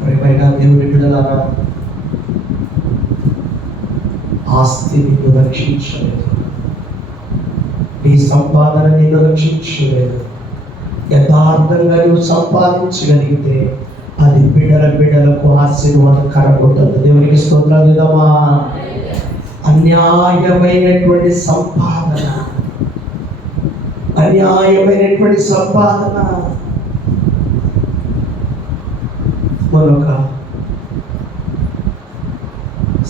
ప్రియమైన దేవుని బిడ్డలారా, ఆస్తి నిన్ను రక్షించలేదు, నీ సంపాదన నిన్ను రక్షించలేదు. యథార్థంగా నువ్వు సంపాదించగలిగితే అది బిడ్డలకు ఆశీర్వాదకరంగా ఉంటుంది. దేవునికి స్తోత్రాలు చేద్దామా? అన్యాయమైనటువంటి సంపాదన, అన్యాయమైనటువంటి సంపాదన. మరొక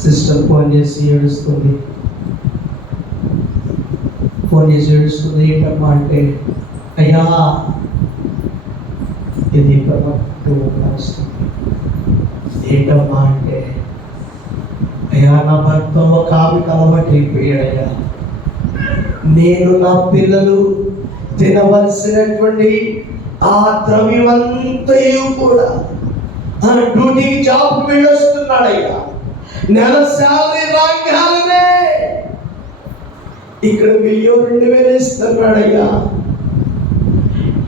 సిస్టర్ ఫోన్ చేసి ఏడుస్తుంది. ఏంటమ్మా అంటే, అయ్యా ఇది ఏంటమ్మా అంటే, అయ్యా నా భర్త ఒక ఆమెకు అలవాటు అయిపోయాడయ్యా. నేను నా పిల్లలు తినవలసినటువంటి ఆ ద్రవ్యమంతయు కూడా డ్యూటీకి జాబ్ వెళ్ళొస్తున్నాడయ్యా. నెల శాలరీ రాగానే ఇక్కడ 1000-2000 ఇస్తున్నాడయ్యా.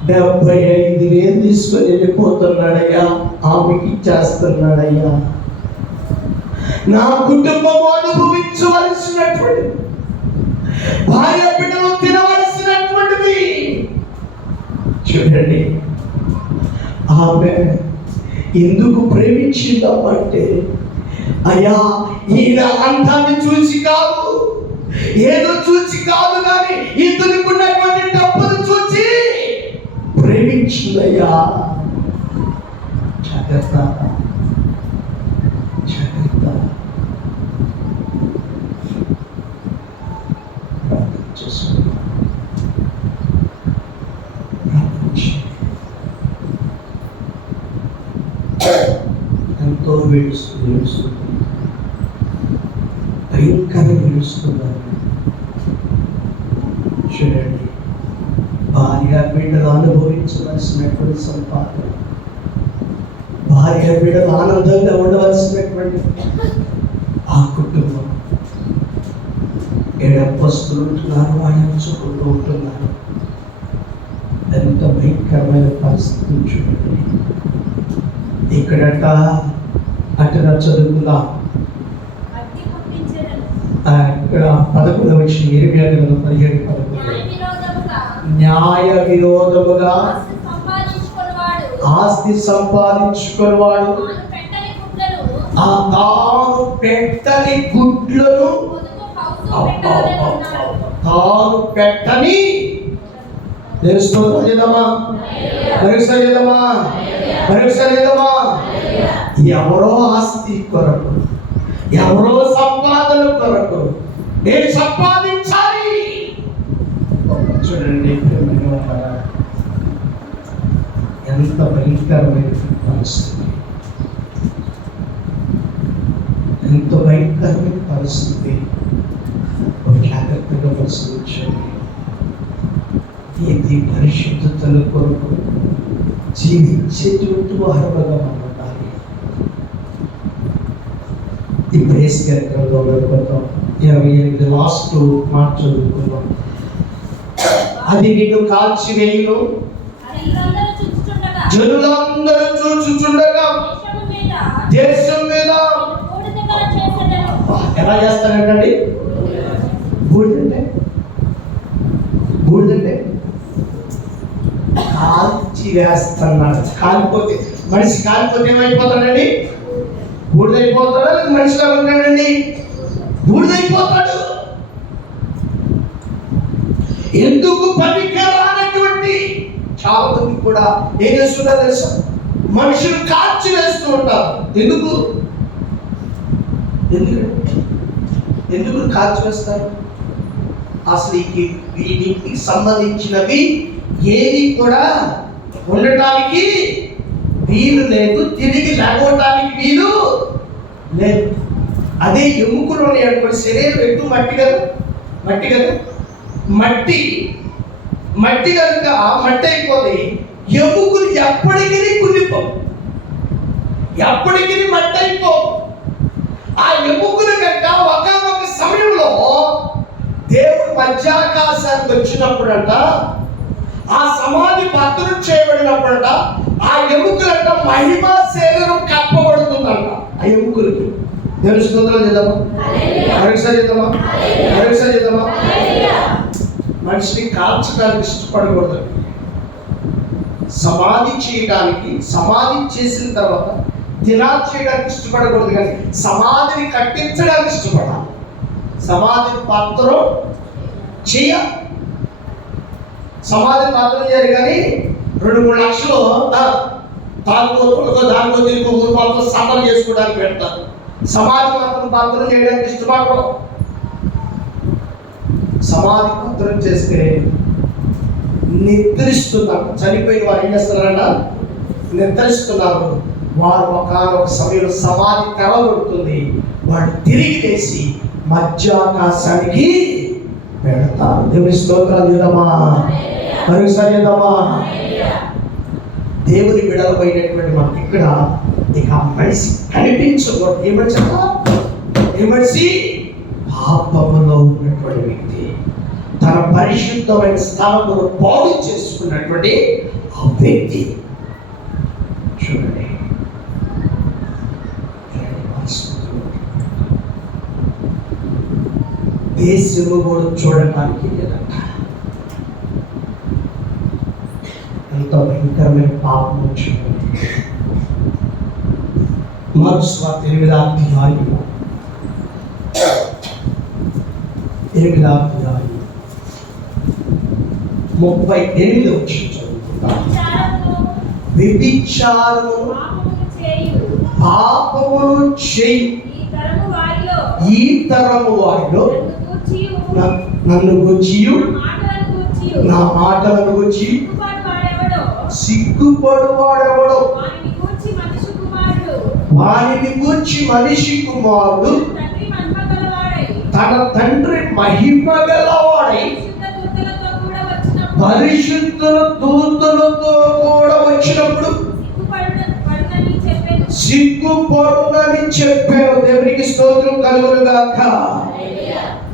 75,000 తీసుకొని వెళ్ళిపోతున్నాడయ్యా. ఆమెకి ఇచ్చేస్తున్నాడయ్యా. నా కుటుంబం అనుభవించవలసినటువంటి, భార్య బిడ్డలు తినవలసినటువంటిది. చూడండి, ఆమె ఎందుకు ప్రేమించిందామంటే, అయ్యా ఈయన అందాన్ని చూసి కాదు, ఏదో చూసి కాదు, కానీ ఇతనికి ఉన్నటువంటి డబ్బును చూసి ప్రేమించిందయ్యా. జాగ్రత్త, జాగ్రత్త. ఎంతో ఏడుస్తుంది, భయంకరంగా ఏడుస్తున్నారు. చూడండి, భార్య బిడ్డలు అనుభవించవలసినటువంటి సంపాదన, భార్య బిడ్డలు ఆనందంగా ఉండవలసినటువంటి ఆ కుటుంబం, ఏడప్పస్తులు ఉంటున్నారు, వాళ్ళు చూకుంటూ ఉంటున్నారు. ఎంత భయంకరమైన పరిస్థితి చూడండి. ఇక్కడట అటుగా చదువుకుందాం. ఇక్కడ 11వ వచనం, ఇర్మియా గ్రంథం 17:11. న్యాయ విరోధముగా ఆస్తి సంపాదించుకునేవాడు తాను పెట్టని గుడ్లను, తాను పెట్టని, ఎవరో ఆస్తి కొరకు, ఎవరో సంపాదన కొరకు నేను సంపాదించాలి. చూడండి ఎంత భయంకరమైన పరిస్థితి, ఎంత భయంకరమైన పరిస్థితి. జాగ్రత్తగా పరిశీలించండి. ఇది పరిశుద్ధతల కొరకు జీవించేటువంటి వారుగా మనం ఉండాలి. ఈ ప్రేస్ గ్రంథంలో 28 లాస్ట్ మాట చదువుకున్నాం. అది నిన్ను కాల్చివేయును, జనులందరూ చూచుచుండగా దేశం మీద ఎలా చేస్తారంటండి? బూడిదంటే కాల్చి వేస్తున్నాడు. కాలిపోతే మనిషి కాలిపోతే ఏమైపోతాడండి? బూడిదైపోతాడా? లేదా మనిషిలా ఉంటాడండి? బూడిదైపోతాడు. ఎందుకు పనికిరానటువంటి చాలా మంది కూడా ఏం చేస్తుంటారు తెలుసా? మనుషులు కాల్చి వేస్తూ ఉంటారు. ఎందుకు కాల్చి వేస్తారు? అసలు వీటికి సంబంధించినవి ఏది కూడా ఉండటానికి వీలు లేదు, తిరిగి లేకపోవటానికి వీలు లేదు. అదే ఎముకలు అనుకోండి, శరీరం ఎక్కువ మట్టి కదా మట్టి కనుక మట్టి అయిపోయి ఎముకలు ఎప్పటికీ కుళ్ళిపోవు, ఎప్పటికీ మట్టి అయిపోవు. ఆ ఎముకల కనుక ఒక సమయంలో దేవుడు మధ్యాకాశానికి వచ్చినప్పుడంట, ఆ సమాధి భద్రం చేయబడినప్పుడంట, ఆ ఎముకలంట మహిమ శరీరం కప్పబడుతుందంట. ఆ ఎముకలకి దేవుని స్తోత్రం చేద్దామా? మరొకసారి చేద్దామా? మనిషిని కాల్చడానికి ఇష్టపడకూడదు. సమాధి చేసిన తర్వాత దినాలు చేయడానికి ఇష్టపడకూడదు, కానీ సమాధిని కట్టించడానికి ఇష్టపడాలి. సమాధి పాత్రం చేయాలి. సమాధి పాత్రం చేయాలి, కానీ 2-3 లక్షలు దానికో దీనికో ఊరు పాత్ర సంబరం చేసుకోవడానికి పెడతారు. సమాధి పాత్రం చేయడానికి ఇష్టపడరు. సమాధి పాత్రం చేస్తే నిద్రిస్తున్నారు. చనిపోయిన వారు ఏం చేస్తున్నారట? నిద్రిస్తున్నారు. వారు ఒకనొక సమయంలో సమాధి తెరవబడుతుంది. వాడు తిరిగి లేచి మధ్యాకాశానికి పెడతారు. దేవుని స్తోత్రాలు చేద్దామా? మరొకసారి చేద్దామా? దేవుని బిడలమైనటువంటి మనకి ఇక్కడ ఇక మనిషి కనిపించకూడదు. ఏమనిసి పాపములో ఉన్నటువంటి వ్యక్తి తన పరిశుద్ధమైన స్థానమును పాడు చేసుకున్నటువంటి ఆ వ్యక్తి చూడండి. దేశము కూడా చూడటానికి లేదంట. ఎంత భయంకరమైన పాపం వచ్చింది. మార్క్స్ 8వ అధ్యాయం 38వ వచనం చదువుకుంటాం. వ్యభిచారము పాపమును చేయు ఈ తరము వారిలో నన్ను గూర్చియు నా మాటలను గూర్చి సిగ్గుపడువాడెవడో వానిని గూర్చి మనిషి కుమారుడు తన తండ్రి మహిమ గలవాడై పరిశుద్ధుల దూతలతో కూడా వచ్చినప్పుడు సిగ్గుపడునని చెప్పారు. దేవునికి స్తోత్రం కలుగును గాక.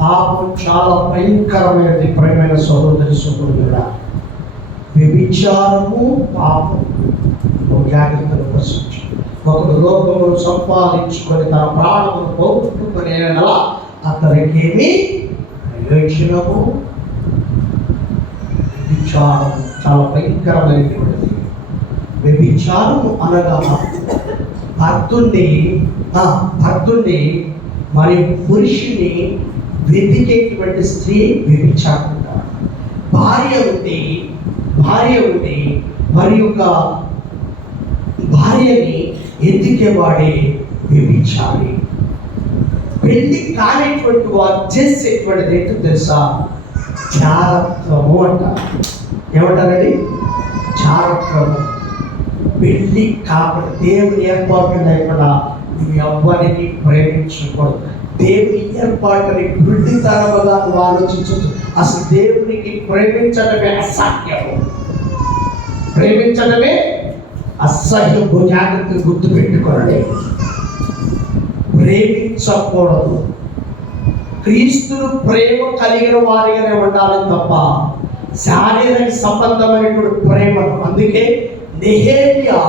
పాపం చాలా భయంకరమైనది. ప్రియమైన సహోదరి సహోదరుడా, వ్యభిచారము పాపం. జాగ్రత్తలు ప్రశ్నించు. ఒకడు లోకమును సంపాదించుకొని తన ప్రాణమును పోగొట్టుకునే అతనికి ఏమి ప్రయోజనము? వ్యభిచారం చాలా భయంకరమైనటువంటిది. వ్యభిచారము అనగా భర్తుణ్ణి మరియు పురుషుని వెతికేటువంటి స్త్రీ వ్యభిచారం. భార్య ఉండి మరి ఒక భార్యని ఎత్తికేవాడే వ్యభిచారి. పెళ్లి కానిటువంటి వారు చేసేటువంటిది ఏంటో తెలుసా? చారత్వము అంటారు. ఏమంటారండి? చారత్వము. పెళ్లి కాబట్టి దేవుని ఏర్పాటు లేకుండా నువ్వు ఎవ్వరిని ప్రేమించకూడదు. దేవుని ఏర్పాటుని గుడ్డితనముగా నువ్వు ఆలోచించదు. అసలు దేవునికి ప్రేమించడమే అసహ్యం. జాగ్రత్తగా గుర్తు పెట్టుకోండి. ప్రేమించకూడదు. క్రీస్తును ప్రేమ కలిగిన వారిగానే ఉండాలి తప్ప శారీరక సంబంధమైనటువంటి ప్రేమ. అందుకే నెహెమ్యా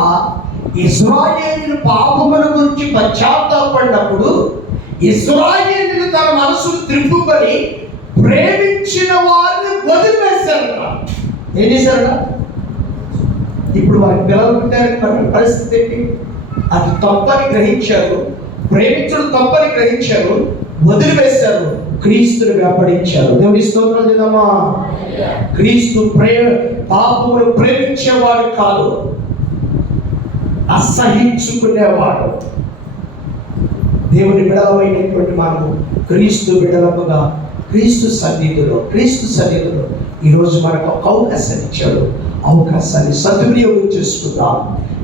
ఇశ్రాయేలు పాపముల గురించి పశ్చాత్తాపడినప్పుడు ఇశ్రాయేలీయులు తన మనసును త్రిప్పుకొని ప్రేమించిన వారిని వదిలివేశారట. ఏం చేశారట? ఇప్పుడు వారి పిల్లలు ఉంటారని మన పరిస్థితి ఏంటి? అది తప్పని గ్రహించారు, ప్రేమించడం తప్పని గ్రహించారు, వదిలివేశారు, క్రీస్తుని వెంబడించారు. దేవుని స్తోత్రం చేద్దామా? క్రీస్తు పాపమును ప్రేమించేవాడు కాదు, అసహించుకునేవాడు. దేవుని బిడలమైనటువంటి మనము క్రీస్తు బిడలముగా క్రీస్తు సన్నిధిలో ఈరోజు మనకు ఒక అవకాశాన్ని ఇచ్చాడు. అవకాశాన్ని సద్వినియోగం చేసుకుందాం.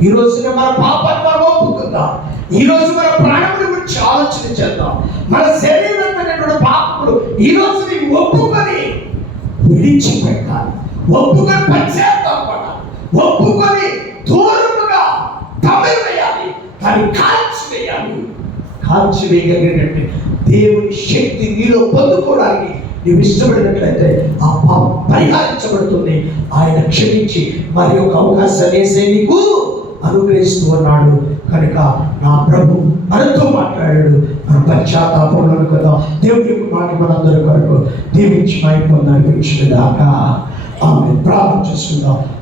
ఈ రోజున మన పాపాన్ని మనం ఒప్పుకుందాం. ఈ రోజు మన ప్రాణముల గురించి ఆలోచన చేద్దాం. మన శరీరమైనటువంటి పాపములు ఈ రోజు ఒప్పుకొని విడిచిపెట్టాలి, ఒప్పుకొని పశ్చాత్తాపడాలి, ఒప్పుకొని దూరముగా తమివేయాలి, దాన్ని కాల్చివేయగలిగినట్టు దేవుని శక్తి నీలో పొందుకోవడానికి నీవు ఇష్టపడినట్లయితే ఆ పాపం పరిహారించబడుతుంది. ఆయన క్షమించి మరి ఒక అవకాశాన్ని వేసే నీకు అనుగ్రహిస్తూ ఉన్నాడు. కనుక నా ప్రభు మనతో మాట్లాడాడు. మన పశ్చాత్తాపంలో కదా దేవుడి మాట మనందరి కొరకు దీవించి మహిమ పొందాలి. ఆమె ప్రార్థన చేసుకుందాం.